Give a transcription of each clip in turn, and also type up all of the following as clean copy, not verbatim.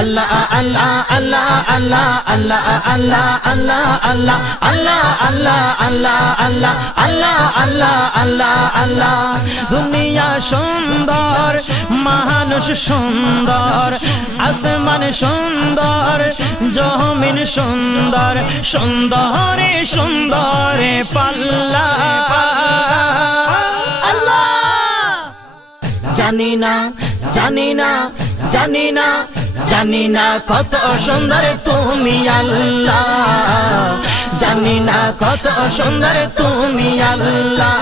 আল্লাহ আল্লাহ আল্লাহ আল্লাহ আল্লাহ আল্লাহ আল্লাহ আল্লাহ আল্লাহ আল্লাহ আল্লাহ আল্লাহ আল্লাহ আল্লাহ আল্লাহ আল্লাহ দুনিয়া সুন্দর মানুষ সুন্দর আসমান সুন্দর জমিন সুন্দর সুন্দরে সুন্দরে পাল্লা আল্লাহ জানি না জানি না জানি না জানি না কত সুন্দর তুমি আল্লাহ জানি না কত সুন্দর তুমি আল্লাহ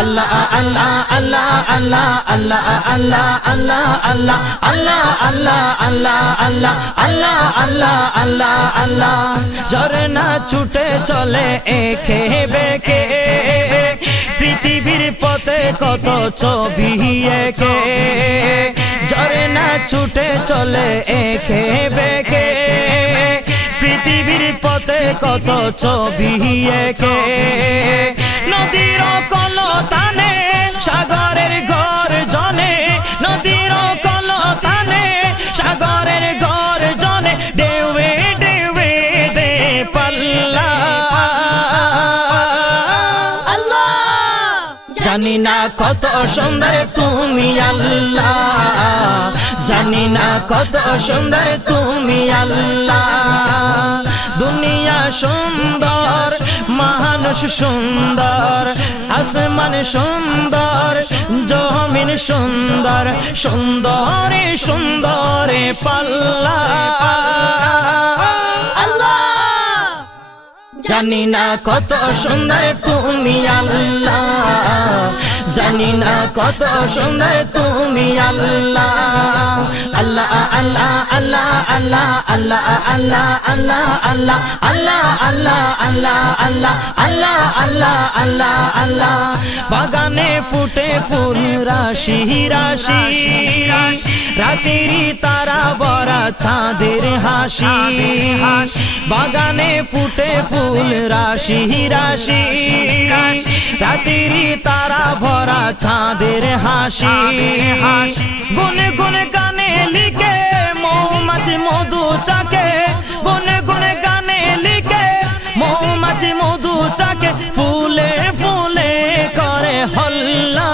আল্লাহ আল্লাহ আল্লাহ আল্লাহ আল্লাহ আল্লাহ আল্লাহ আল্লাহ আল্লাহ আল্লাহ আল্লাহ আল্লাহ আল্লাহ আল্লাহ আল্লাহ আল্লাহ ঝরনা ছুটে চলে একে বেকে পৃথিবীর পথে কত ছবি একে ঝরনা ছুটে চলে একে বেকে পৃথিবীর পথে কত ছবি একে নদীর কলতানে সাগরের ঘর জনে নদীর কলতানে সাগরের ঘর জনে ঢেউয়ে ঢেউয়ে দে পাল্লা আল্লাহ জানি না কত সুন্দর তুমি আল্লাহ জানি না কত সুন্দর তুমি আল্লাহ দুনিয়া সুন্দর মানুষ সুন্দর আসমান সুন্দর জমিন সুন্দর সুন্দরে সুন্দরে পাল্লা আল্লাহ জানি না কত সুন্দর তুমি আল্লাহ জানি না কত সুন্দর তুমি আল্লাহ আল্লাহ আল্লাহ আল্লাহ আল্লাহ আল্লাহ আল্লাহ আল্লাহ আল্লাহ আল্লাহ আল্লাহ আল্লাহ আল্লাহ আল্লাহ আল্লাহ আল্লাহ বাগানে ফুটে ফুল রাশি রাশি রাতেরি তারা ভরা চাঁদের হাসি বাগানে ফুটে ফুল রাশি রাশি রাতেরি তারা ভরা চাঁদের হাসি গুনে গুনে গানে লিখে মৌমাছি মধু চাকে গুনে গুনে গানে লিখে মৌমাছি মধু চাকে ফুলে ফুলে করে হল্লা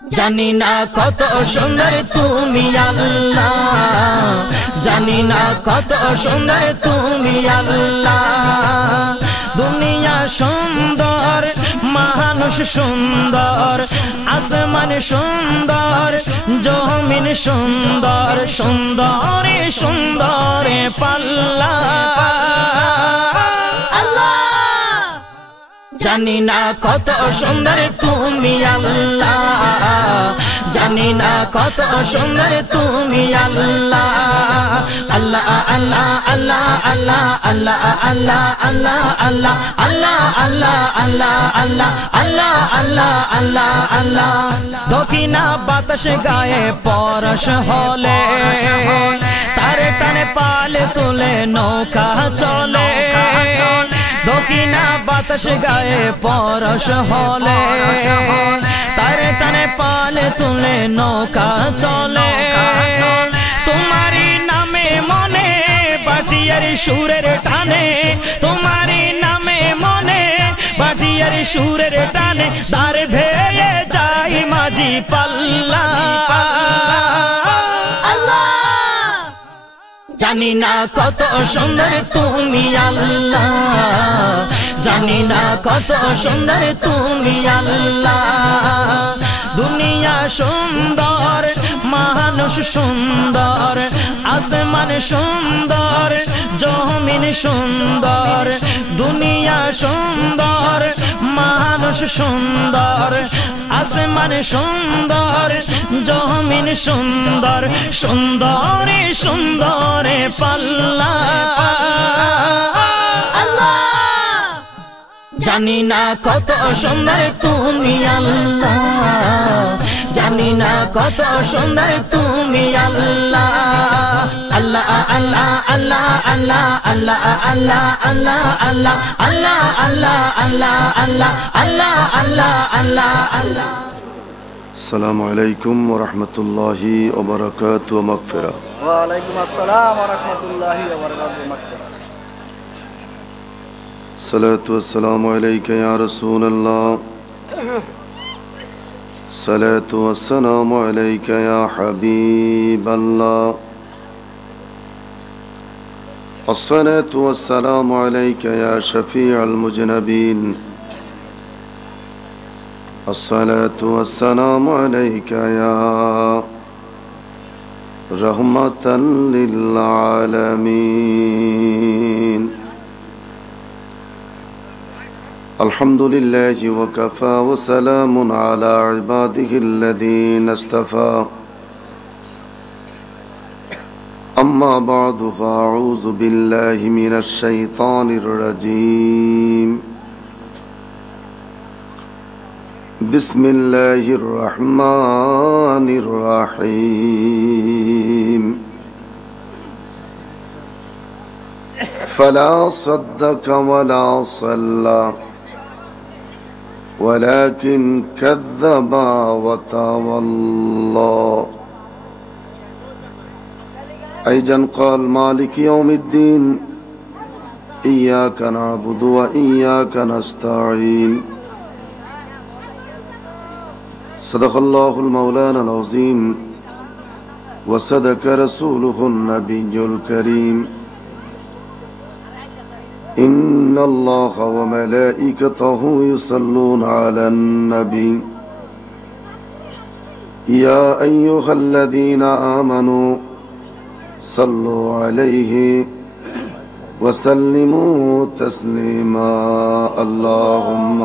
জানি না কত সুন্দর তুমি আল্লাহ জানি না কত সুন্দর তুমি আল্লাহ দুনিয়া সুন্দর মানুষ সুন্দর আসমান সুন্দর জমিন সুন্দর সুন্দরে সুন্দরে পাল্লা জানি না কত সুন্দর তুমি আল্লাহ জানি না কত সুন্দর তুমি আল্লাহ আল্লাহ আল্লাহ আল্লাহ আল্লাহ আল্লাহ আল্লাহ আল্লাহ আল্লাহ আল্লাহ আল্লাহ আল্লাহ আল্লাহ আল্লাহ আল্লাহ আল্লাহ দক্ষিণা বাতাস গায়ে পরশ হলে তারে টানে পালে তুলে নৌকা চলে দক্ষিণা বাতাস গায়ে পরশ হলে তারে টানে পালে তুলে নৌকা চলে তোমারই নামে মনে বাটিয়ার সুরের টানে তোমারই নামে মনে বাটিয়ার সুরের টানে তার ভেয়ে যাই মাঝি পাল্লা জানি না কত সুন্দর তুমি আল্লাহ জানি না কত সুন্দর তুমি আল্লাহ দুনিয়া সুন্দর মানুষ সুন্দর আসমান সুন্দর জমিন সুন্দর দুনিয়া সুন্দর মানুষ সুন্দর আসমান সুন্দর জমিন সুন্দর সুন্দরে সুন্দরে পাল্লা জানি না কত সুন্দর তুমি আল্লাহ জানি না কত সুন্দর তুমি আল্লাহ আল্লাহ আল্লাহ আল্লাহ আল্লাহ আল্লাহ আল্লাহ আল্লাহ আল্লাহ আল্লাহ আল্লাহ আল্লাহ আল্লাহ আল্লাহ আল্লাহ আল্লাহ السلام عليكم ورحمة الله وبركاته ومغفرة. وعليكم السلام ورحمة الله وبركاته ومغفرة. الصلاة والسلام عليك يا رسول الله. الصلاة والسلام عليك يا حبيب الله. الصلاة والسلام عليك يا شفيع المذنبين. الصلاة والسلام عليك يا رحمة للعالمين. الحمد لله وكفى وسلام على عباده الذين اصطفى. أما بعد فأعوذ بالله من الشيطان الرجيم. بسم الله الرحمن الرحيم. فلا صدق ولا صلى ولكن كذب وتولى. أيضا قال مالك يوم الدين إياك نعبد وإياك نستعين. صدق الله المولانا العظيم وصدق رسوله النبي الكريم. إن الله وملائكته يصلون على النبي يا أيها الذين آمنوا صلوا عليه وسلموا تسليما. اللهم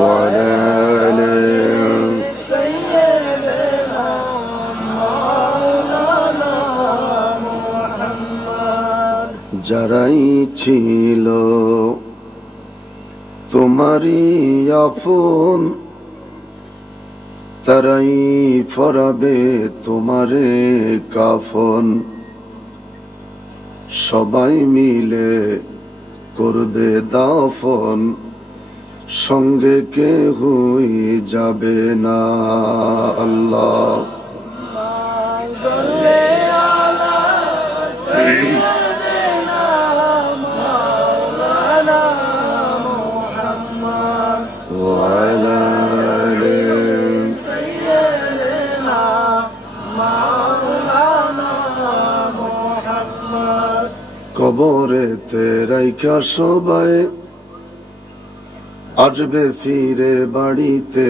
وعلى آله যারাই ছিল তোমারই আপন তারাই পরাবে তোমারে কাফন। সবাই মিলে করবে দাফন সঙ্গে কেহই যাবে না। আল্লাহ কবরেতে রাইখা সবাই আসবে ফিরে বাড়িতে।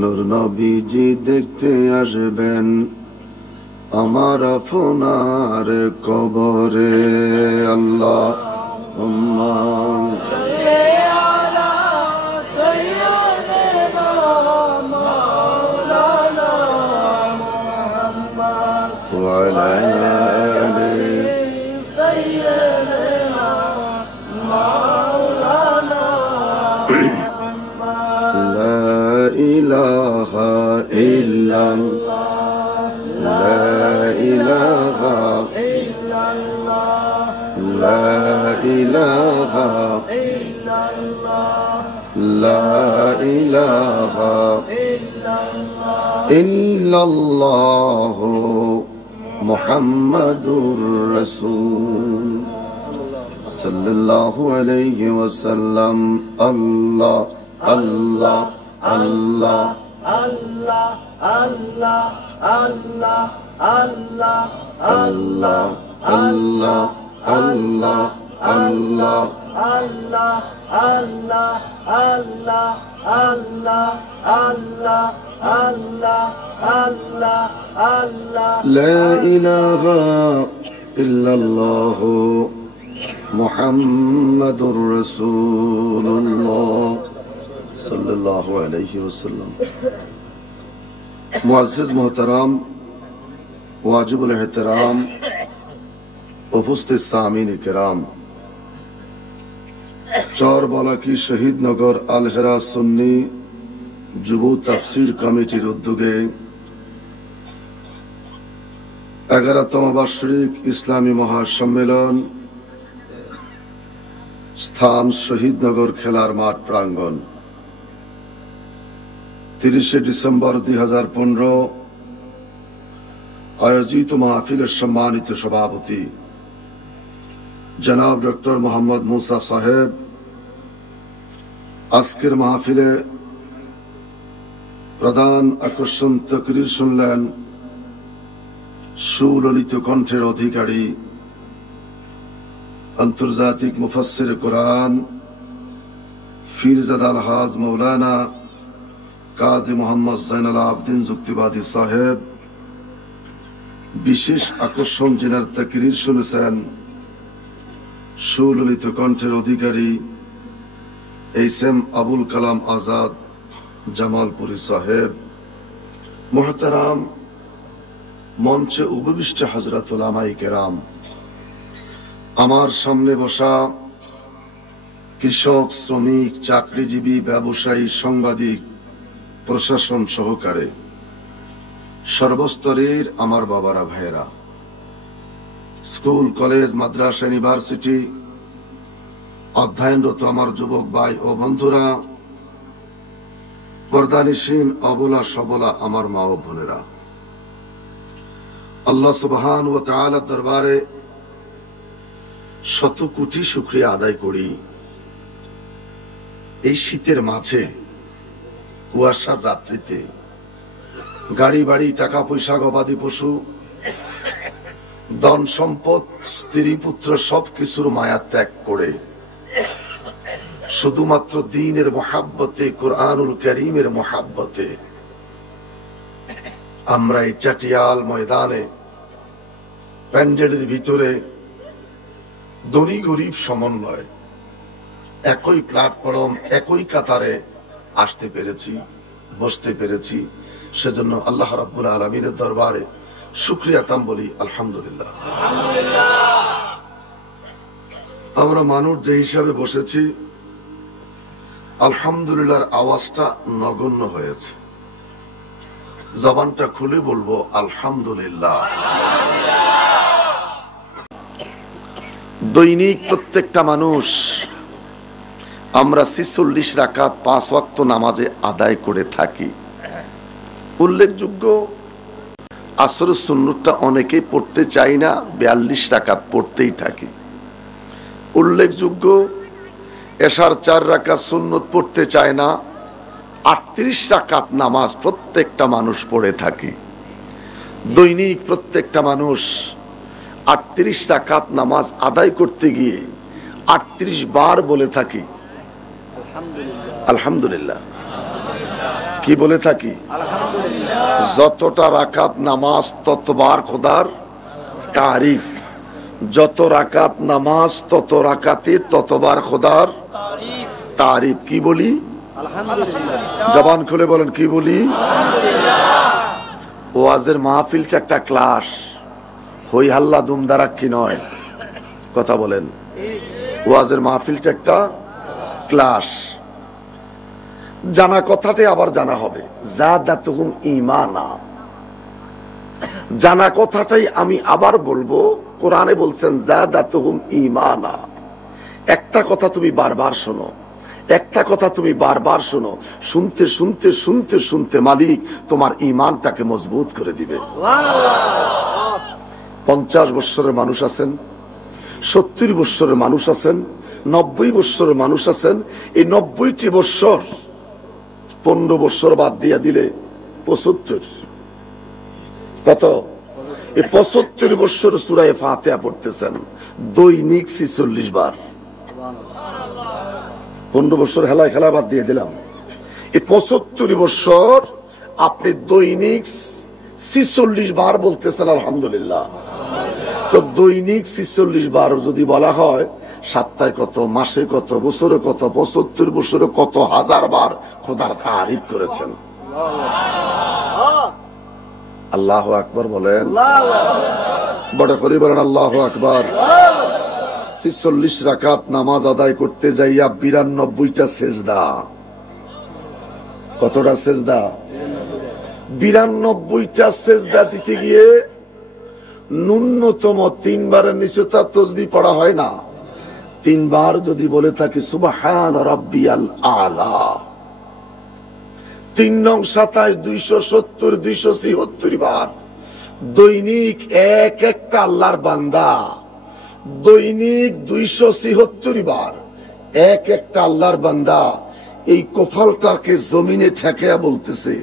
নূর নবীজি দেখতে আসবেন আমার আপনার কবরে। আল্লাহ ইল্লাল্লাহু মুহাম্মাদুর রাসূল সাল্লাল্লাহু আলাইহি ওয়াসাল্লাম। আল্লাহ আল্লাহ আল্লাহ আল্লাহ আল্লাহ আল্লাহ আল্লাহ আল্লাহ আল্লাহ আল্লাহ আল্লাহ আল্লাহ আল্লাহ আল্লাহ আল্লাহ আল্লাহ আল্লাহ আল্লাহ আল্লাহ লা ইলাহা ইল্লাল্লাহ মুহাম্মাদুর রাসূলুল্লাহ সাল্লাল্লাহু আলাইহি ওয়াসাল্লাম। মুআজ্জিজ মুহতারাম ওয়াজিবুল ইহতিরাম উপস্থিত সামিন কিরাম, চরবালাকি শহীদনগর আল হেরা সুন্নি যুব তাফসীর কমিটির উদ্যোগে 11তম বার্ষিক ইসলামী মহাসম্মেলন, স্থান শহীদনগর খেলার মাঠ প্রাঙ্গণ। 30 ডিসেম্বর 2015 আয়োজিত মাহফিলের সম্মানিত সভাপতি জনাব ডক্টর মোহাম্মদ মুসা সাহেব আজকের মাহফিলে প্রধান আকর্ষণ তকরীর শুনলেন সুললিত কণ্ঠের অধিকারী আন্তর্জাতিক মুফাসসির কোরআন ফিরজাদ আলহাজ মৌলানা কাজী মোহাম্মদ জাইনুল আবেদিন যুক্তিবাদী সাহেব। বিশেষ আকর্ষণ যিনার তাকরীর শুনেছেন সুললিত কণ্ঠের অধিকারী এইচএম আবুল কালাম আজাদ জামালপুরী সাহেব। মুহতারাম মঞ্চে উপবিষ্ট হযরত উলামায়ে কেরাম, আমার সামনে বসা কৃষক, শ্রমিক, চাকরিজীবী, ব্যবসায়ী, সাংবাদিক, প্রশাসন সহকারে সর্বস্তরের আমার বাবারা, ভাইয়েরা, স্কুল, কলেজ, মাদ্রাসা, ইউনিভার্সিটি অধ্যয়নরত আমার যুবক ভাই ও বন্ধুরা, পর্দানিসীন অবলা সবলা আমার মা ও বোনেরা, আল্লাহ সুবহান ওয়া তাআলার দরবারে শত কোটি শুকরিয়া আদায় করি। এই শীতের মাঝে, কুয়াশার রাত্রিতে, গাড়ি বাড়ি, টাকা পয়সা, গবাদি পশু, ধন সম্পদ, স্ত্রী পুত্র সবকিছুর মায়া ত্যাগ করে শুধুমাত্র দ্বীনের মুহাব্বতে, কুরআনুল কারীমের মুহাব্বতে আমরা এই চাটিয়াল ময়দানে, প্যান্ডেলের ভিতরে ধনী গরিব সমন্বয় একই প্ল্যাটফর্ম, একই কাতারে আসতে পেরেছি, বসতে পেরেছি। সেজন্য আল্লাহ রাব্বুল আলামিনের দরবারে শুকরিয়া তাম বলি আলহামদুলিল্লাহ। আমরা মানুষ যে হিসাবে বসেছি, আলহামদুলিল্লাহর আওয়াজটা নগণ্য হয়েছে। জবানটা খুলে বলবো আলহামদুলিল্লাহ। দৈনিক প্রত্যেকটা মানুষ আমরা 46 রাকাত 5 ওয়াক্ত নামাজে আদায় করে থাকি। উল্লেখযোগ্য আসরের সুন্নতটা অনেকেই পড়তে চাই না, 42 রাকাত পড়তেই থাকি। উল্লেখযোগ্য এশার 4 রাকাত সুন্নত পড়তে চায় না, 38 রাকাত নামাজ প্রত্যেকটা মানুষ পড়ে থাকি। দৈনিক প্রত্যেকটা মানুষ 38 রাকাত নামাজ আদায় করতে গিয়ে 38 বার বলে থাকি আলহামদুলিল্লাহ। কি বলে থাকি? যতটা রাকাত নামাজ ততবার খোদার তারিফ, যত রাকাত নামাজ তত রাকাতে ততবার খোদার তারিফ। কি বলি? জবান খুলে বলেন, কি বলি? ওয়াজের মাহফিলটা একটা ক্লাস, হই হাল্লা দুমদারাক্কি নয়। কথা বলেন, ওয়াজের মাহফিলটা একটা ক্লাস। জানা কথাটাই আবার জানা হবে, যাদাতুহুম ঈমানা। জানা কথাটাই আমি আবার বলবো, কোরআনে বলছেন যাদাতুহুম ঈমানা। একটা কথা তুমি বারবার শোনো, একটা কথা তুমি বারবার শোনো, শুনতে শুনতে শুনতে শুনতে মালিক তোমার ঈমানটাকে মজবুত করে দিবে। 50 বছরের মানুষ আছেন, 70 বছরের মানুষ আছেন, 90 বছরের মানুষ আছেন। এই 90টি বছর 15 বছর বাদ দিয়ে দিলে 75। কত? এই 75 বছর সূরা ফাতিহা পড়তেছেন দৈনিক 46 বার। 15 বছর হেলায় খেলা বাদ দিয়ে দিলাম, এই 75 বছর আপনি দৈনিক 46 বার বলতেছেন আলহামদুলিল্লাহ। তো দৈনিক 46 বার যদি বলা হয়, সপ্তাহে কত, মাসে কত, বছরে কত, 75 বছরে কত হাজার বার খোদার তারিফ করেছেন। আল্লাহু আকবার বলেন, বড় করে বলেন আল্লাহু আকবার। 46 রাকাত নামাজ আদায় করতে যাইয়া 92টা সেজদা। কতটা সেজদা? 92টা সেজদা দিতে গিয়ে ন্যূনতম 3 বারের নিচে তার তসবিহ পড়া হয় না। 3 বার যদি বলে থাকি সুবহান রাব্বিয়াল আলা, 3 নং 27 270 276 বার দৈনিক এক একটা আল্লাহর বান্দা দৈনিক 276 বার এক একটা আল্লাহর বান্দা এই কফলটাকে জমিনে ঠেকিয়া বলতেছে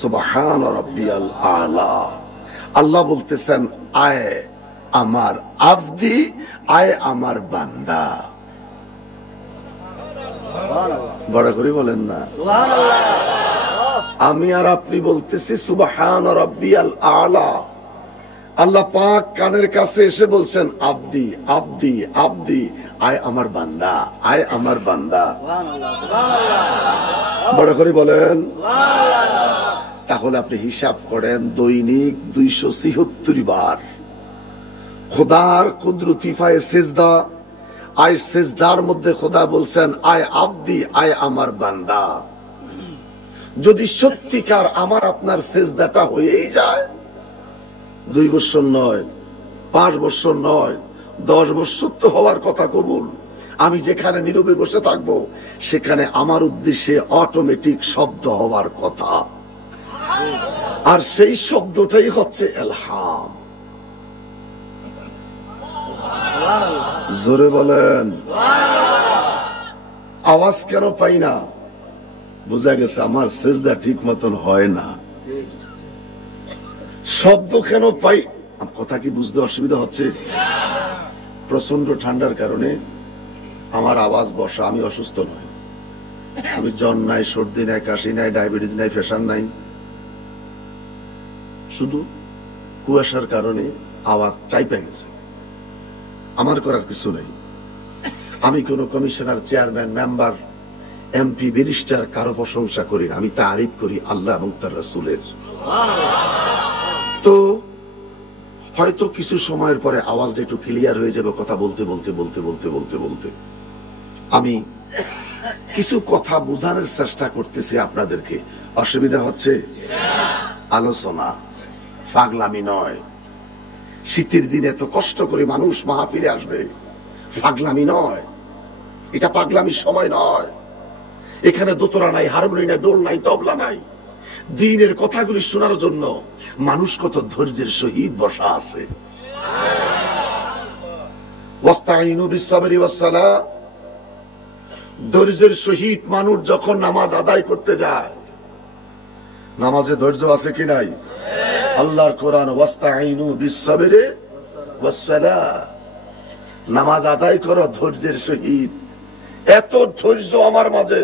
সুবহান রাব্বিয়াল আলা। আল্লাহ বলতেছেন আয় আমার আবদি, আয় আমার বান্দা। বড় করে বলেন না আমি আর আপনি বলতেছি সুবহান রাব্বিয়াল আলা। আল্লাহ পাক কানের কাছে এসে বলছেন আবদি আবদি আবদি, আয় আমার বান্দা, আয় আমার বান্দা। বড় করে বলেন। তাহলে আপনি হিসাব করেন দৈনিক 276 বার খোদার কুদরতি পায়ে সিজদা, আয় সিজদার মধ্যে খোদা বলছেন আয় আবদি, আয় আমার বান্দা। যদি সত্যিকার আমার আপনার সিজদাটা হয়েই যায়, 2 বছর নয়, 5 বছর নয়, 10 বছর তো হওয়ার কথা কবুল। আমি যেখানে নীরবে বসে থাকবো সেখানে আমার উদ্দেশ্যে অটোমেটিক শব্দ হওয়ার কথা, আর সেই শব্দটাই হচ্ছে এলহাম। জোরে বলেন। আওয়াজ কেন পাই না? বোঝা গেছে আমার সিজদা ঠিক মতন হয় না। শব্দ কেন পাই? কথা কি বুঝতে অসুবিধা হচ্ছে? প্রচন্ড ঠান্ডার কারণে আমার আওয়াজ বসা। আমি অসুস্থ নয়, আমি জ্বর নাই, সর্দি নাই, কাশি নাই, ডায়াবেটিস নাই, প্রেশার নাই, শুধু কুয়াশার কারণে আওয়াজ চাইপে গেছে। আমার করার কিছু নেই। আমি কোন commissioner, chairman, member, MP, barrister কারো প্রশংসা করি না। আমি তারিফ করি আল্লাহ এবং তার রাসূলের। তো হয়তো কিছু সময়ের পরে আওয়াজটা একটু ক্লিয়ার হয়ে যাবে কথা বলতে বলতে বলতে বলতে বলতে বলতে। আমি কিছু কথা বোঝানোর চেষ্টা করতেছি আপনাদেরকে। অসুবিধা হচ্ছে? আলোচনা পাগলামি নয়। শীতের দিনে এত কষ্ট করে মানুষ মাহফিলে আসবে, পাগলামি নয়, এটা পাগলামির সময় নয়। এখানে দোতরা নাই, হারমোনি নাই, ডোল নাই, তবলা নাই। দ্বীনের কথাগুলি শোনার জন্য মানুষ কত ধৈর্যের সহিত বসা আছে। ওয়াস্তাইনু বিস-সাবরি ওয়াস-সালাহ, ধৈর্যের সহিত মানুষ যখন নামাজ আদায় করতে যায়, নামাজে ধৈর্য আছে কি নাই? আল্লাহর কোরআন ওয়াস্তাইনু বিস-সাবরি ওয়াস-সালাহ, নামাজ আদায় করো ধৈর্যের সহিত। এত ধৈর্য আমার মাঝে,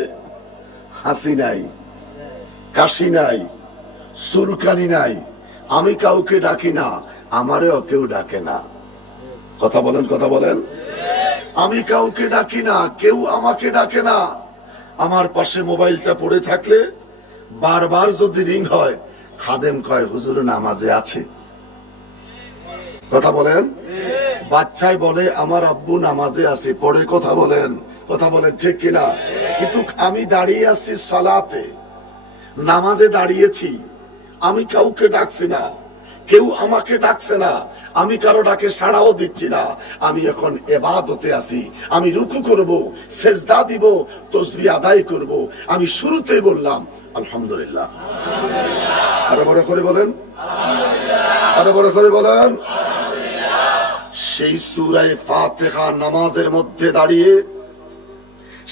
হাসি নাই, কাশি নাই, চুলকানি নাই। আমি কাউকে ডাকি না, আমারেও কেউ ডাকে না। কথা বলেন, কথা বলেন। আমি কাউকে ডাকি না, কেউ আমাকে ডাকে না। আমার পাশে মোবাইলটা পড়ে থাকলে বারবার যদি রিং হয়, খাদেম কয় হুজুর নামাজে আছে। কথা বলেন। বাচ্চাই বলে আমার আব্বু নামাজে আছে, পড়ে। কথা বলেন, কথা বলেন, ঠিক কিনা? কিন্তু আমি দাঁড়িয়ে আছি সালাতে, নামাজে দাঁড়িয়েছি। আমি কাউকে ডাকছি না, কেউ আমাকে ডাকছে না, আমি কারো ডাকে সাড়াও দিচ্ছি না। আমি এখন ইবাদতে আছি। আমি রুকু করব, সেজদা দিব, তাসবিহ আদায় করব। আমি শুরুতেই বললাম আলহামদুলিল্লাহ। আরো বড় করে বলেন, আরো বড় করে বলেন। সেই সূরা ফাতিহা নামাজের মধ্যে দাঁড়িয়ে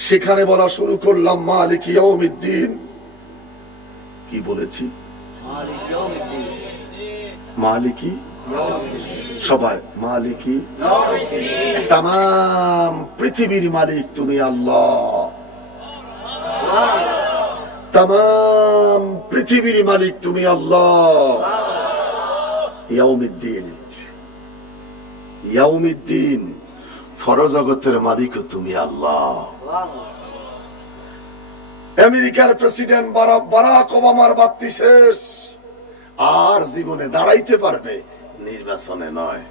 সেখানে বলা শুরু করলাম মালিক ইয়াউমিদ্দিন। কি বলেছি? মালিকি, সবাই মালিকি। তামাম পৃথিবীর মালিক তুমি আল্লাহ, তামাম পৃথিবীর মালিক তুমি আল্লাহ। ইয়াউমিদ্দিন, ইয়াউমিদ্দিন, ফরজগতের মালিক তুমি আল্লাহ। আমেরিকার প্রেসিডেন্ট বারাক ওবামার বাত্তি শেষ, আর জীবনে দাঁড়াইতে পারবে নির্বাচনে নয়।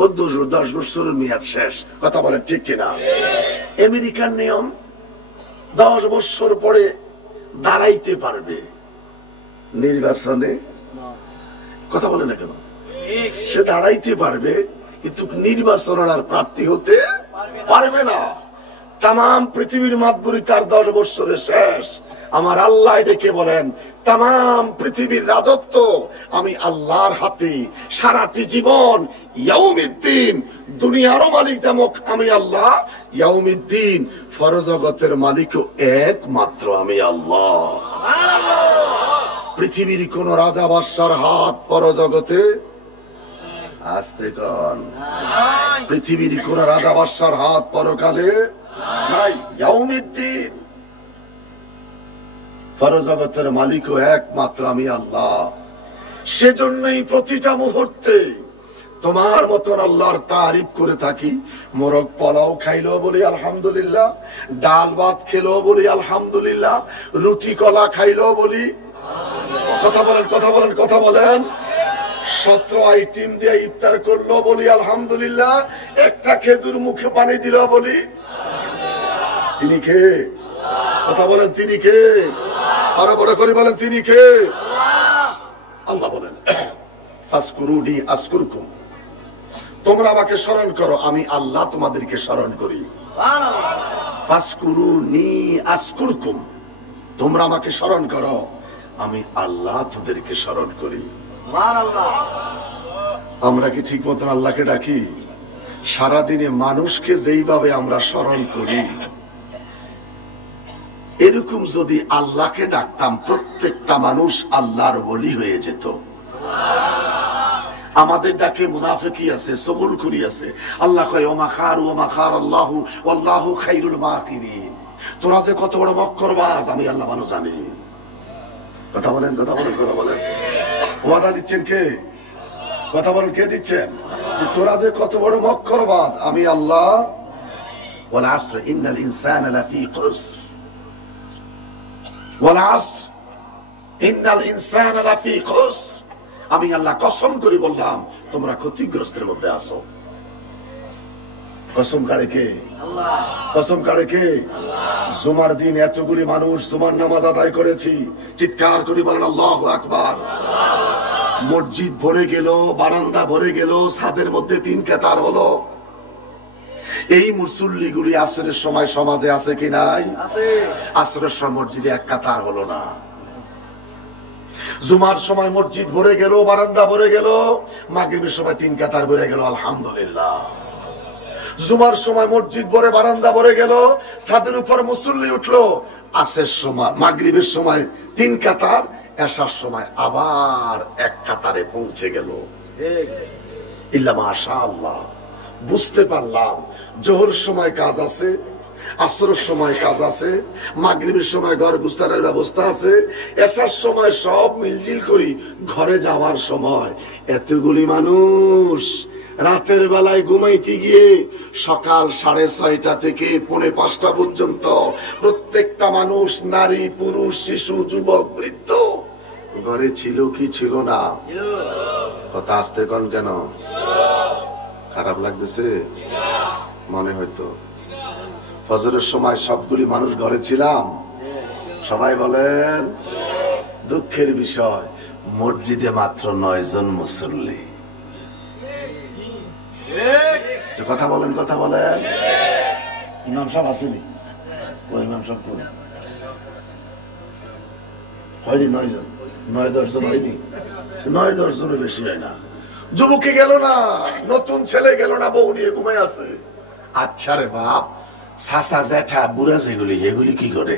ও 10 বছরের মেয়াদ শেষ। কথা বলেন, ঠিক কিনা? আমেরিকার নিয়ম 10 বছর পরে দাঁড়াইতে পারবে, নির্বাচনে। কথা বলে না কেন? সে দাঁড়াইতে পারবে কিন্তু নির্বাচন আর প্রার্থী হতে পারবে না। তাম পৃথিবীর মাতবরি তার 10 বছরে শেষ। আমার আল্লাহ ডেকে বলেন, তাম পৃথিবীর রাজত্ব আমি আল্লাহর হাতে, সারাটি জীবন ইয়াউমিদ্দিন, দুনিয়ারও মালিক যেমন আমি আল্লাহ, ইয়াউমিদ্দিন ফরজগতের মালিকও একমাত্র আমি আল্লাহ। পৃথিবীর কোন রাজা বাদশার হাত পরজগতে আসতে কোন, পৃথিবীর কোন রাজা বাদশার হাত পরকালে নাই। ইয়াউমিদ্দিন ফরজগতের মালিকও একমাত্র আমি আল্লাহ। সেজন্যই প্রতিটা মুহূর্তে তোমার মতন আল্লাহর তারিফ করে থাকি। মোরগ পোলাও খাইলো বলি আলহামদুলিল্লাহ, ডাল ভাত খেলো বলি আলহামদুলিল্লাহ, রুটি কলা খাইলো বলি, কথা বলেন কথা বলেন কথা বলেন, 17 আইটেম দিয়ে ইফতার করলো বলি আলহামদুলিল্লাহ, একটা খেজুর মুখে পানি দিল বলি। তিনি কে? কথা বলেন তিনি কে? আরো বড় করে বলেন তিনি কে? আল্লাহ বলেন, ফাসকুরুনি আসকুরকুম, তোমরা আমাকে স্মরণ করো, আমি আল্লাহ তোমাদেরকে স্মরণ করি। ফাসকুরুনি আসকুরকুম, তোমরা আমাকে স্মরণ করো, আমি আল্লাহ তোদেরকে স্মরণ করি। আমরা কি ঠিক মতন আল্লাহকে ডাকি? সারাদিনে মানুষকে যেইভাবে আমরা স্মরণ করি, এরকম যদি আল্লাহকে ডাকতাম, প্রত্যেকটা মানুষ আল্লাহর ওলি হয়ে যেত। আমাদের ডাকে মুনাফিকি আছে, সবুলখুরি আছে। আল্লাহ কয় ওমা খার ওমা খার আল্লাহু ওয়াল্লাহু খায়রুল মাকিরিন, তোরা যে কত বড় মক্করবাজ আমি আল্লাহ ভালো জানি। কথা বলেন কথা বলেন কথা বলেন, ওয়াদা দিচ্ছেন কে? কথা বলেন কে দিচ্ছেন? যে তোরা যে কত বড় মক্করবাজ আমি আল্লাহ। ওয়াল আসর ইন্নাল ইনসানা লাফি খুসর, ওয়াল আসর ইন্নাল ইনসানা লাফি খুসর, আমি আল্লাহ কসম করে বললাম তোমরা ক্ষতিগ্রস্তের মধ্যে আছো। কসম কারে কে? আল্লাহ। কসম কারে কে? আল্লাহ। জুমার দিন এতগুলি মানুষ জুমার নামাজ আদায় করেছি, চিৎকার করে বলেন আল্লাহু আকবার। মসজিদ ভরে গেল, বারান্দা ভরে গেল, ছাদের মধ্যে 3 কাতার হলো। এই মুসল্লিগুলি আসরের সময় সমাজে আছে কি নাই? আসরের সময় মসজিদে 1 কাতার হলো না। জুমার সময় মসজিদ ভরে গেল, বারান্দা ভরে গেল, মাগরিবের সময় 3 কাতার ভরে গেল, আলহামদুলিল্লাহ। জুমার সময় মসজিদ ভরে, বারান্দা ভরে গেল, ছাদের উপর মুসল্লি উঠলো, আসের সময় মাগরিবের সময় 3 কাতার, এশার সময় আবার 1 কাতারে পৌঁছে গেল। ইল্লা মাশাআল্লাহ। বুঝতে পারলাম জোহর সময় কাজ আছে, আসরের সময় কাজ আছে, মাগরিবের সময় ঘর গুছানোর ব্যবস্থা আছে, এশার সময় সব মিলজিল করি ঘরে যাওয়ার সময়। এতগুলি মানুষ রাতের বেলায় ঘুমাইতে গিয়ে সকাল 6:30 থেকে 4:45 পর্যন্ত প্রত্যেকটা মানুষ, নারী পুরুষ শিশু যুবক বৃদ্ধ ঘরে ছিল কি ছিল না? কথা আসতে কোন কেন? খারাপ লাগতেছে মনে হয়তো? ফজরের সময় সবগুলি মানুষ ঘরে ছিলাম, সবাই বলেন। দুঃখের বিষয় মসজিদে মাত্র 9 জন মুসল্লি। কথা বলেন কথা বলেন। ইমাম সাহেব আসেনি? ওই ইমাম সাহেব কোন? হয়নি 9 জন, 9-10 জন হয়নি, 9-10 জনের বেশি হয় না। যুবকে গেল না, নতুন ছেলে গেল না, বউ নিয়ে ঘুমায় আছে। আচ্ছা রে বাপ, চাচা জ্যাঠা বুড়া যেগুলি, এগুলি কি করে?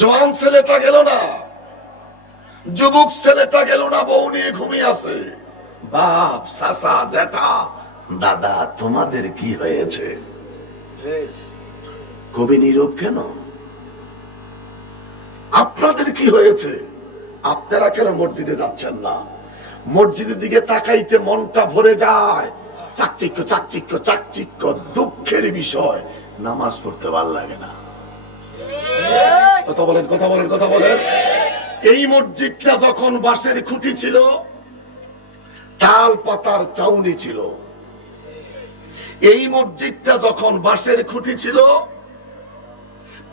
জওয়ান ছেলেটা গেল না, যুবক ছেলেটা গেল না, বউ নিয়ে ঘুমিয়ে আছে। বাপ, চাচা, জ্যাঠা, দাদা, তোমাদের কি হয়েছে? কবি নীরব কেন? আপনাদের কি হয়েছে? আপনারা কেন মসজিদে যাচ্ছেন না? মসজিদের দিকে তাকাইতে মনটা ভরে যায়, চাকচিক্য চাকচিক্য চাকচিক্য। দুঃখের বিষয় নামাজ পড়তে ভালো লাগে না। কথা বলেন কথা বলেন কথা বলেন। এই মসজিদটা যখন বাঁশের খুঁটি ছিল, তাল পাতার চাউনি ছিল। এই মসজিদটা যখন বাঁশের খুঁটি ছিল,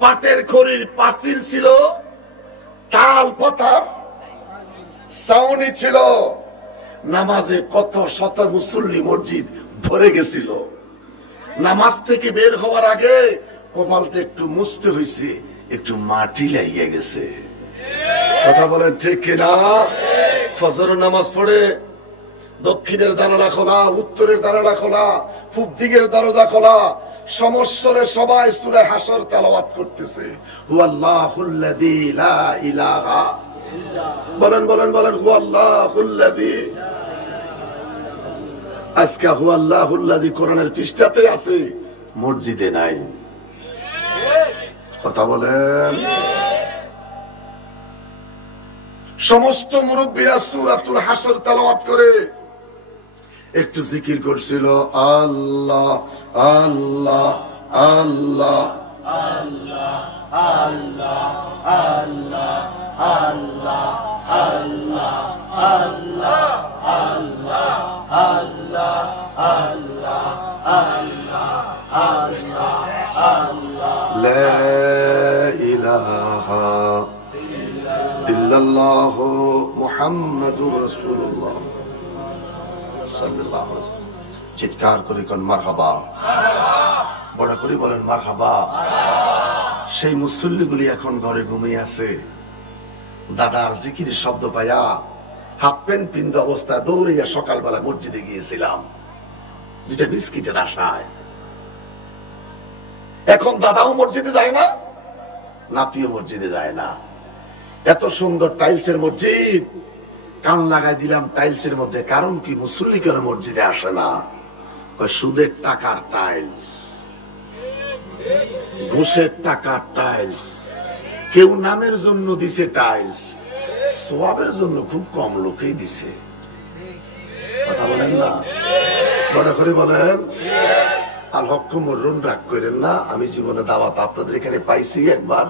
পাটের খড়ির পাঁচিল ছিল, তাল পাতার ছাউনি ছিল, নামাজে কত শত মুসল্লি মসজিদ ভরে গেছিল। নামাজ থেকে বের হওয়ার আগে কপালটা একটু মুছতে হয়েছে, একটু মাটি লাগিয়ে গেছে। কথা বলেন ঠিক কিনা? ফজর নামাজ পড়ে দক্ষিণের জানালা খোলা, উত্তরের জানালা খোলা, পূব দিকের দরজা খোলা, সমস্বরে সবাই সূরা হাসর তেলাওয়াত করতেছে। হুয়াল্লাহুল্লাযী লা ইলাহা, বলেন বলেন বলেন, হুয়াল্লাহুল্লাযী। আজকে হুয়াল্লাহুল্লাযী কোরআনের পৃষ্ঠাতে আছে, মসজিদে নাই। কথা বলেন। সমস্ত মুরব্বীরা সূরাতুল হাসর তেলাওয়াত করে একটু জিকির করছিল, আল্লাহ আল্লাহ আল্লাহ আল্লাহ আল্লাহ আল্লাহ আল্লাহ আল্লাহ আল্লাহ আল্লাহ আল্লাহ আল্লাহ আল্লাহ আল্লাহ আল্লাহ লা ইলাহা ইল্লাল্লাহু মুহাম্মাদুর রাসূলুল্লাহ সাল্লাল্লাহু আলাইহি ওয়াসাল্লাম। চিৎকার করে কোন মারহাবা, বড় করে বলেন মারহাবা। সেই মুসল্লিগুলি এখন ঘরে ঘুমিয়ে আছে। দাদার জিকিরের শব্দ পায়া হাফ প্যান্ট পিন্ধ অবস্থায় দৌড়িয়া সকালবেলা মসজিদে গিয়েছিলাম দুটা বিস্কিটের আশায়। এখন দাদাও মসজিদে যায় না, নাতিও মসজিদে যায় না। এত সুন্দর টাইলসের মসজিদ, কান লাগাই দিলাম টাইলসের মধ্যে। কারণ কি? মুসল্লি কেন মসজিদে আসে না? সুদের টাকার টাইলস, ঘুষের টাকার টাইলস। কেউ নামের জন্য দিছে টাইলস, সোয়াবের জন্য খুব কম লোকেই দিছে। কথা বলেন না, বড় করে বলেন। আল হক মরুন, রাগ করেন না। আমি জীবনে দাওয়াত আপনাদের এখানে পাইছি একবার,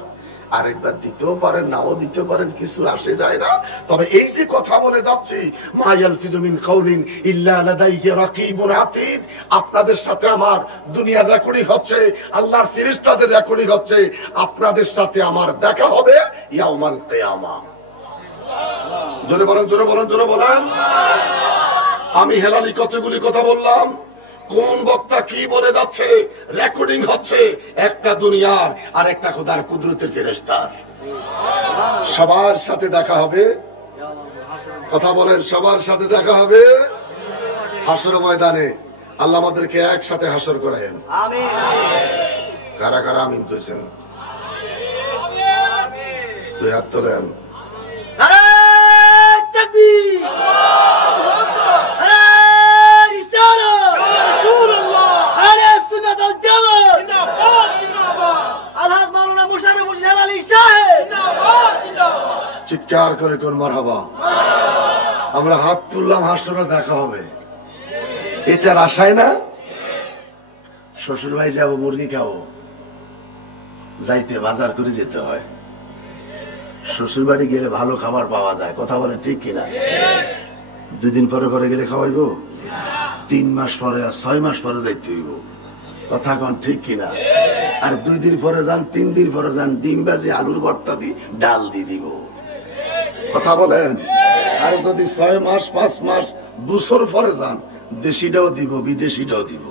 আরেকবার দিতেও পারেন, নাও দিতে পারেন, কিছু আসে যায় না। তবে এই যে কথা বলে যাচ্ছি, মা ইয়ালফিযু মিন কাউলিন ইল্লা লাদাইহি রাকীবুন আতীদ, আপনাদের সাথে আমার দুনিয়ার রেকর্ডিং হচ্ছে, আল্লাহর ফেরেশতাদের রেকর্ডিং হচ্ছে। আপনাদের সাথে আমার দেখা হবে ইয়াউমাল কিয়ামা। জোরে বলেন, জোরে বলেন, জোরে বলেন। আমি হেলালি কতগুলি কথা বললাম, কোন বক্তা কি বলে যাচ্ছে, রেকর্ডিং হচ্ছে। একটা দুনিয়ার আর একটা খোদার কুদরতের ফেরেশতার। সবার সাথে দেখা হবে। কথা বলেন, সবার সাথে দেখা হবে হাসর ময়দানে। আল্লাহ আমাদেরকে একসাথে হাসর করেন। আমিন। কারা কারা আমিন কইছেন? দুই হাত তোলেন। চিৎকার করে কোন মারহাবা। আমরা হাত তুললাম, হাসরে দেখা হবে, এটার আশায় না। শ্বশুর বাড়ি যাবো, মুরগি খাবো, যাইতে বাজার করে যেতে হয়। শ্বশুর বাড়ি গেলে ভালো খাবার পাওয়া যায়। কথা বলে ঠিক কিনা? 2 দিন পরে পরে গেলে খাওয়াইবো, 3 মাস পরে আর 6 মাস পরে যাইতে হইব। কথা কন ঠিক কিনা? আর 2 দিন পরে যান, 3 দিন পরে যান, ডিম ভাজি আলুর ভর্তা দি ডাল দিয়ে দিব। কথা বলেন। আর যদি 6 মাস 5 মাস বছর পরে যান, দেশিটাও দিব, বিদেশিটাও দিব।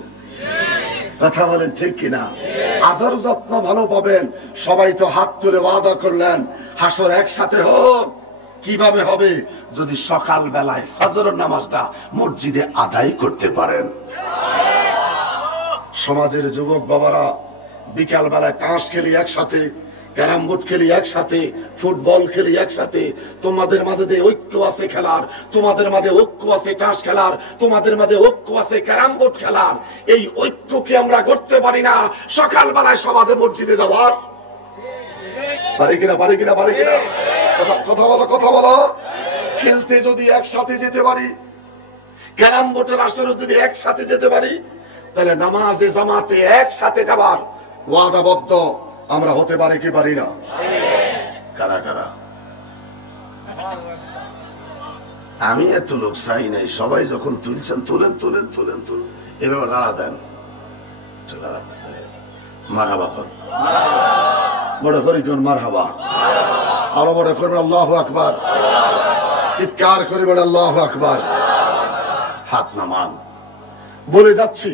কথা বলেন ঠিক কিনা? আদর যত্ন ভালো পাবেন। সবাই তো হাত তুলে ওয়াদা করলেন হাসর একসাথে হোক। কিভাবে হবে? যদি সকাল বেলায় ফজরের নামাজটা মসজিদে আদায় করতে পারেন। সমাজের যুবক বাবারা বিকাল বেলায় তাস খেলি একসাথে, ক্যারাম বোর্ড খেলি একসাথে, ফুটবল খেলি একসাথে। তোমাদের মাঝে যে ঐক্য আছে খেলার, তোমাদের মাঝে ঐক্য আছে তাস খেলার, তোমাদের মাঝে ঐক্য আছে ক্যারাম বোর্ড খেলার, এই ঐক্যকে আমরা করতে পারি না সকাল বেলায় সমাজে মসজিদে যাওয়ার। পারি কিনা, পারি কিনা, পারি কিনা? কথা বলো, কথা বলো। খেলতে যদি একসাথে যেতে পারি, ক্যারাম বোর্ডের আসরে যদি একসাথে যেতে পারি, তাহলে নামাজে জামাতে একসাথে যাবার ওয়াদাবদ্ধ আমরা হতে পারি কি পারি না? কারা কারা? আমি এত লোক চাই নাই। সবাই যখন তুলছেন তুলেন, তুলেন, তুলেন, তুলেন, এভাবে লাড়া দেন। মারহাবা কর, বড় করে কোন মারহাবা, আরো বড় করবেন আল্লাহু আকবার। চিৎকার করে বলে আল্লাহু আকবার। হাত নামান। বলে যাচ্ছি,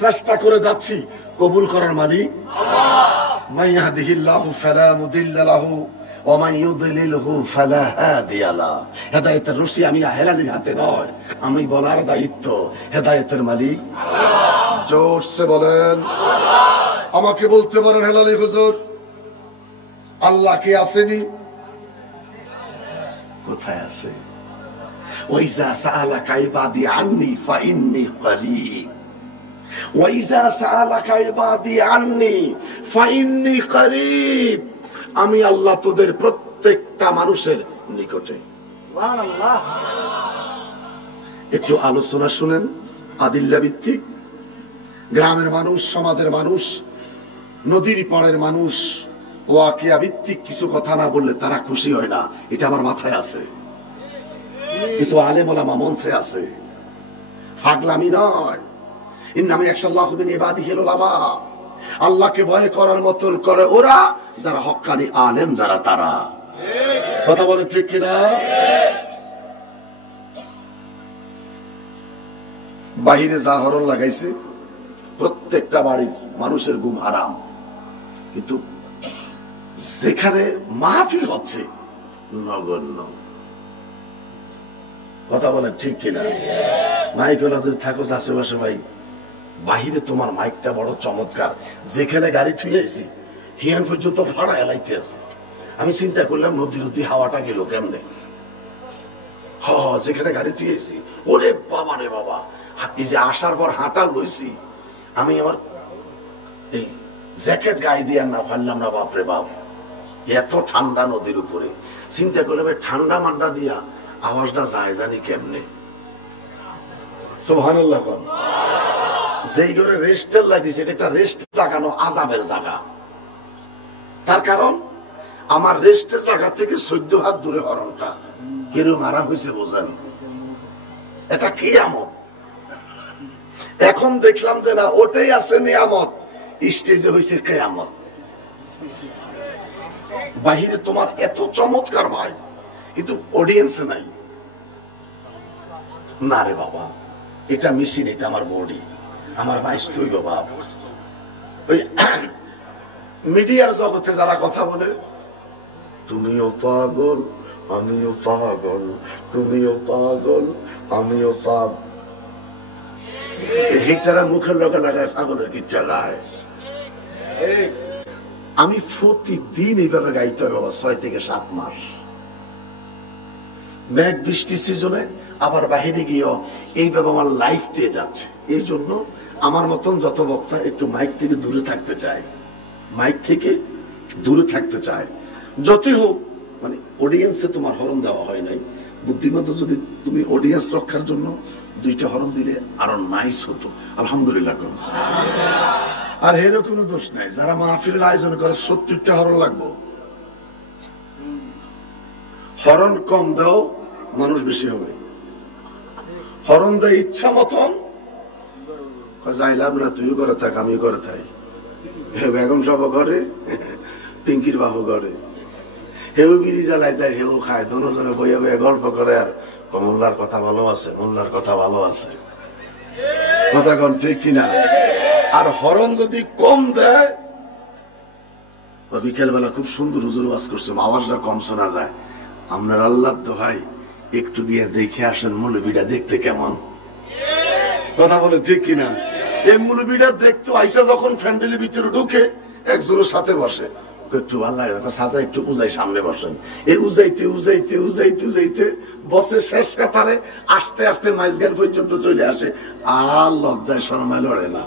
চেষ্টা করে যাচ্ছি, কবুল করার মালিক আল্লাহ। মান ইয়াহদিহিল্লাহু ফালা মুদিল্লা লাহু ওয়া মান ইউদ্লিলহু ফালা হাদিয়া লাহু। হেদায়েতের রশি আমি হেলালির হাতে নয়, আমি বলার দায়িত্ব হেদায়েতের মালিক আল্লাহ। জোরসে বলেন আল্লাহ। আমাকে বলতে পারেন হেলালি হুজুর, আল্লাহ কি আসেনি? কোথায় আছে? ওয়াইজা সাআলাকা ইবাদি আন্নী ফাইন্নী করিব, ওয়াইজা সাআলাকা ইবাদি আন্নী ফাইন্নী করিব। আমি আল্লাহ তোদের প্রত্যেকটা মানুষের নিকটে। সুবহানাল্লাহ। একটু আলোচনা শুনেন, আদিল্লা ভিত্তিক। গ্রামের মানুষ, সমাজের মানুষ, নদীর পাড়ের মানুষ ওয়াকিয়া ভিত্তিক কিছু কথা না বললে তারা খুশি হয় না, এটা আমার মাথায় আছে। কিছু আলেম ওলামা মঞ্চে আছে, পাগলামি নয়। ইন্নামা ইয়াখশাল্লাহু মিন ইবাদিহিল উলামা। আল্লাহকে ভয় করার মতন করে ওরা যারা হক্কানি আলেম, যারা তারা। কথা বলেন ঠিক কিনা? বাহিরে যা হরণ লাগাইছে, প্রত্যেকটা বাড়ির মানুষের ঘুম হারাম, কিন্তু যেখানে মাহফিল হচ্ছে নগণ্য। কথা বলেন ঠিক কিনা? মাইক যদি থাকো আশেপাশে, ভাই বাহিরে তোমার মাইকটা বড় চমৎকার, যেখানে গাড়ি থুয়েছি হিয়ান পর্যন্ত ভাড়া এলাইতে আছে। আমি চিন্তা করলাম নদী নদী হাওয়াটা গেল কেমনে। যেখানে গাড়ি থুয়েছি, ওরে বাবা রে বাবা, এই যে আসার পর হাঁটা লইছি, আমি আমার এই জ্যাকেট গায়ে দিয়ে না পারলাম না, বাপরে বাপ, এত ঠান্ডা নদীর উপরে। চিন্তা করলাম ঠান্ডা মান্ডা দিয়া আওয়াজটা যায় জানি কেমনে। সুবহানাল্লাহ। যেই ঘরে রেস্টের লাগিয়েছে, এটা একটা রেস্ট জাগানো আযাবের জায়গা। তার কারণ আমার রেস্টের জায়গা থেকে 14 হাত দূরে হরণটা কিরকম আরাম হয়েছে বোঝেন। এটা কিয়ামত। এখন দেখলাম যে না, ওটাই আছে নিয়ামত, স্টেজে হয়েছে কিয়ামত। বাহিরে তোমার এত চমৎকার ভাই, কিন্তু অডিয়েন্সে নাই। না রে বাবা, এটা মেশিন, এটা আমার বডি, আমার বাইশ তুই বাবা। ওই মিডিয়ার জগতে যারা কথা বলে, তুমিও পাগল আমিও পাগল, তুমিও পাগল আমিও পাগল, তারা মুখের লোকে লাগায় পাগলের কিচ্ছা গায়। আমি প্রতিদিন এইভাবে গাইতে হয় বাবা, 6 থেকে 7 মাস। মেঘ বৃষ্টি সিজনে আবার বাহিরে গিয়েও এইভাবে আমার লাইফ দিয়ে যাচ্ছে। এই জন্য আমার মতন যত বক্তা একটু মাইক থেকে দূরে থাকতে চায়, মাইক থেকে দূরে থাকতে চায়। যতই হোক, মানে অডিয়েন্সে তোমার হরণ দেওয়া হয় নাই, বুদ্ধিমতো যদি তুমি অডিয়েন্স রক্ষার জন্য 2টা হরণ দিলে আরো নাইস হতো। আলহামদুলিল্লাহ। আর এরও কোনো দোষ নাই, যারা মাহফিলের আয়োজন করে 70টা হরণ লাগবো। হরণ কম দাও, মানুষ বেশি হবে। হরণ দেয় ইচ্ছা মতন, যাইলাম না, তুইও করে থাক আমিও করে থাই। বেগম সাহেব ঘরে, পিঙ্কির বাবু ঘরে, হেউ বিড়ি জ্বালাই দেয়, হেউ খায়, দুজনে বইয়া বইয়া গল্প করে। আর মোল্লার কথা ভালো আছে, মোল্লার কথা ভালো আছে, কথা কন ঠিক কিনা? আর হরণ যদি কম দেয়, বিকেল বেলা খুব সুন্দর হুজুর ওয়াজ করছে, আওয়াজটা কম শোনা যায়, আপনার আল্লাহ তো ভাই একটু গিয়ে দেখে আসেন মৌলবীটা দেখতে কেমন। কথা বলে ঠিক কিনা? এই মৌলবীটা দেখতো আইসা যখন ফ্যান্ডেলের ভিতরে ঢুকে, একজনের সাথে বসে, একটু আল্লাহ সাজা একটু উজাই সামনে বসেন। এই উজাইতে উজাইতে উজাইতে উজাইতে বসে শেষ কাতারে আস্তে আস্তে মাইজগান পর্যন্ত চলে আসে। আর লজ্জায় শরমায় লড়ে না।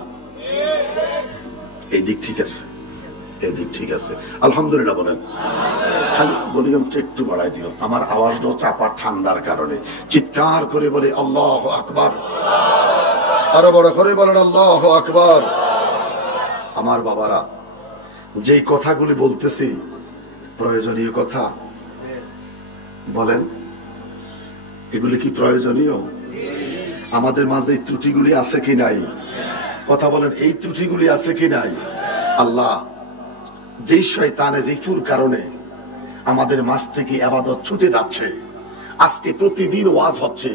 এই দিক ঠিক আছে, এই দিক ঠিক আছে, আলহামদুলিল্লাহ বলেন। খালি ভলিউমটা একটু বাড়াই দিও, আমার আওয়াজটাও চাপা ঠান্ডার কারণে। চিৎকার করে বলে আল্লাহু আকবার, আরো বড় করে বলেন আল্লাহু আকবার। আমার বাবারা, যেই কথাগুলি বলতেছি প্রয়োজনীয় কথা, বলেন এগুলি কি প্রয়োজনীয়? আমাদের মাঝে এই ত্রুটিগুলি আছে কি নাই? কথা বলেন, এই ত্রুটিগুলি আছে কি নাই? আল্লাহ যেই শয়তানের রিফুর কারণে আমাদের মাঝ থেকে ইবাদত ছুটে যাচ্ছে, আজকে প্রতিদিন ওয়াজ হচ্ছে,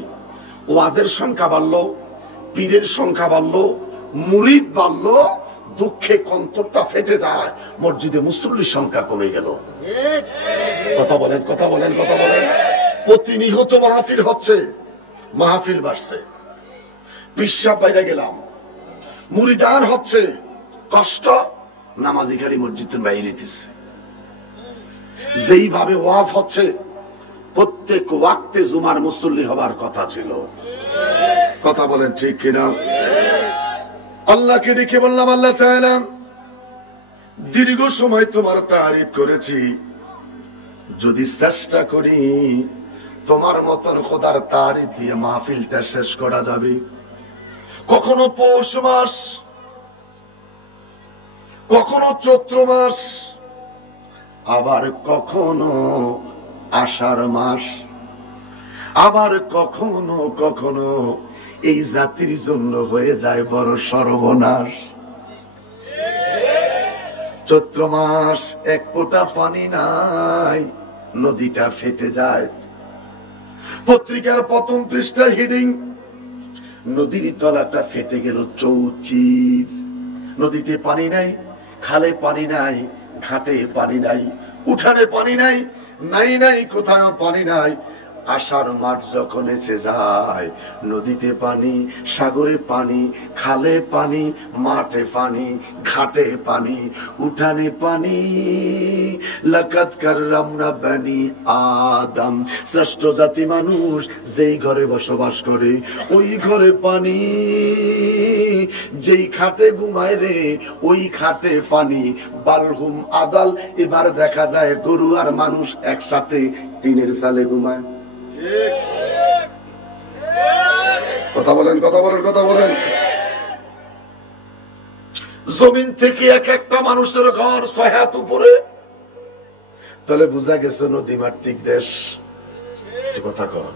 ওয়াজের সংখ্যা বাড়লো, পীরের সংখ্যা বাড়লো, মুরিদ বাড়লো, দুঃখে কন্তরটা ফেটে যায়, মসজিদে মুসল্লির সংখ্যা কমে গেল। কথা বলেন, কথা বলেন, কথা বলেন। প্রতিনিয়ত মাহফিল হচ্ছে, মাহফিল বাড়ছে, পিসাব বাইরে গেলাম, মুরিদান হচ্ছে, কষ্ট, নামাজি খালি মসজিদের বাইরে দিতেছে। যেইভাবে ওয়াজ হচ্ছে, প্রত্যেক ওয়াক্তে জুমার মুসল্লি হবার কথা ছিল। কথা বলেন ঠিক কিনা? আল্লাহকে ডেকে বললাম, আল্লাহ তাআলা দীর্ঘ সময় তোমার তারিফ করেছি, যদি চেষ্টা করি তোমার মতন খোদার তারিফ দিয়ে মাহফিলটা শেষ করা যাবে। কখনো পৌষ মাস, কখনো চৈত্র মাস, আবার কখনো আষাঢ় মাস, আবার কখনো কখনো এই জাতির জন্য হয়ে যায় বড় সর্বনাশ। চৈত্র মাস এক ফোঁটা পানি নাই, নদীটা ফেটে যায়। পত্রিকার প্রথম পৃষ্ঠা হেডিং, নদীর তলাটা ফেটে গেল চৌচির। নদীতে পানি নাই, খালে পানি নাই, ঘাটে পানি নাই, উঠানে পানি নাই, নাই নাই কোথাও পানি নাই। আষাঢ় মাস যখন এসে যায়, নদীতে পানি, সাগরে পানি, খালে পানি, মাঠে পানি, ঘাটে পানি, উঠানে পানি। লাকাদ কাররামনা বানি আদম, শ্রেষ্ঠ জাতি মানুষ যেই ঘরে বসবাস করে ওই ঘরে পানি, যেই খাটে ঘুমায় রে ওই খাটে পানি। বালহুম আদাল, এবার দেখা যায় গরু আর মানুষ একসাথে টিনের চালে ঘুমায়। কথা বলেন, কথা বলেন, কথা বলেন। জমিন থেকে এক একটা মানুষের ঘর 6 হাত উপরে, তাহলে বোঝা গেছে নদী মাতৃক দেশ। কথা কর।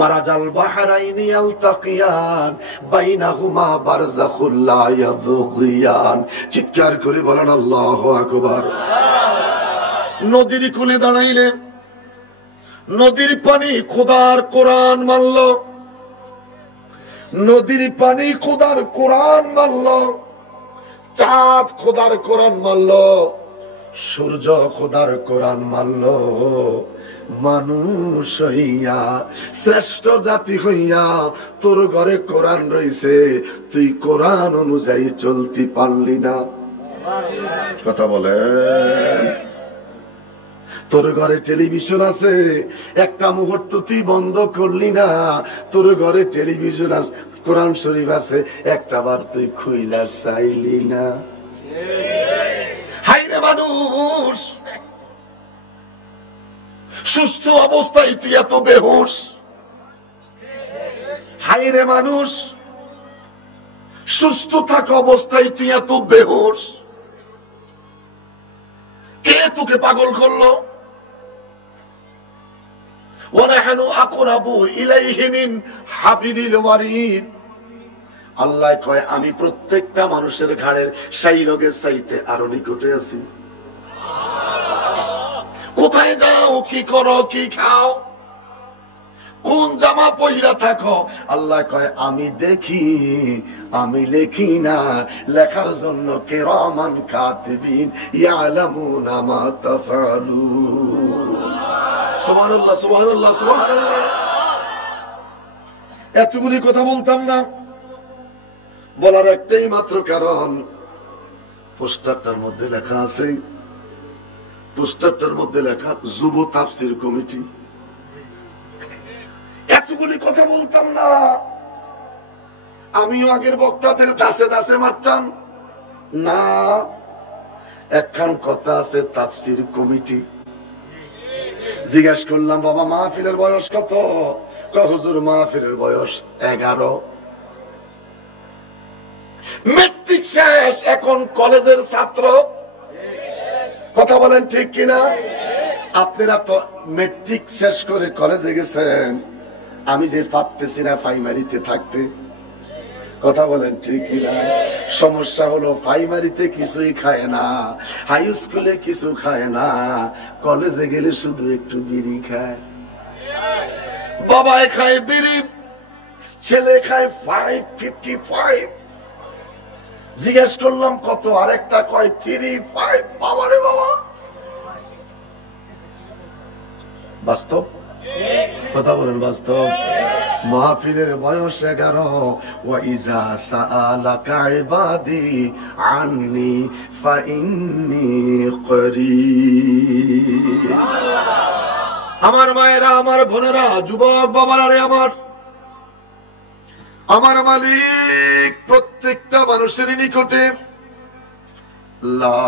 মারাজাল বাহরাইনি আলতাকিয়ান বাইনাহুমা বারযাখুল লা ইয়াবগিয়ান। চিৎকার করে বলেন আল্লাহু আকবার। নদীর কোলে দাঁড়াইলেন, নদীর পানি খোদার কোরআন মানল, নদীর পানি খোদার কোরআন মানল, চাঁদ খোদার কোরআন মানল, সূর্য খোদার কোরআন মানল। মানুষ হইয়া, শ্রেষ্ঠ জাতি হইয়া তোর ঘরে কোরআন রইছে, তুই কোরআন অনুযায়ী চলতে পারলি না। কথা বলেন। তোর ঘরে টেলিভিশন আছে, একটা মুহূর্ত তুই বন্ধ করলি না। তোর ঘরে টেলিভিশন আছে, কোরআন শরীফ আছে, একটা বার তুই খুইলা চাইলি না। হায়রে মানুষ, সুস্থ অবস্থায় তুই এত বেহুশ। হায়রে মানুষ, সুস্থ থাকা অবস্থায় তুই এত বেহুশ। কে তোকে পাগল করলো? আল্লাহ কয়, আমি প্রত্যেকটা মানুষের ঘাড়ের সেই রোগের চাইতে আরো নিকটে আছি। কোথায় যাও, কি করো, কি খাও, কোন জামা পইরা থাকো, আল্লাহ কয় আমি দেখি, আমি লেখি না। লেখার জন্য কিরামান কাতিবিন ইয়ালামুনা মা তাফআলুন। সুবহানাল্লাহ, সুবহানাল্লাহ, সুবহানাল্লাহ। এতগুলি কথা বলতাম না, বলার একটাই মাত্র কারণ, পোস্টারটার মধ্যে লেখা আছে, পোস্টারটার মধ্যে লেখা যুব তাফসীর কমিটি। এতগুলি কথা বলতাম না, আমিও আগের বক্তাদের দাসে দাসে মারতাম না। একখান কথা আছে, তাফসীর কমিটি। জিজ্ঞেস করলাম, বাবা মাহফিলের বয়স কত? হুজুর মাহফিলের বয়স 11। মেট্রিক শেষ, এখন কলেজের ছাত্র। কথা বলেন ঠিক কিনা? আপনারা তো মেট্রিক শেষ করে কলেজে গেছেন, আমি যে পারতেছি না প্রাইমারিতে থাকতে। কথা বলেন ঠিক কিনা? সমস্যা হলো প্রাইমারিতে কিছুই খায় না, হাই স্কুলে কিছু খায় না, কলেজে গেলে শুধু একটু বিড়ি খায়। বাবায় খায় বিড়ি, ছেলে খায় 555। জিজ্ঞেস করলাম কত, আরেকটা কয় 35। বাবারে বাবা, বাস্তব কথা বলেন, বাস্তব। মাহফিলের বয়স 11। ওয়াইজা সাআলাকা ইবাদি আন্নি ফাইন্নি করিব। আমার মায়েরা, আমার বোনেরা, যুবক বাবারা, আমার মালিক প্রত্যেকটা মানুষের নিকটে লা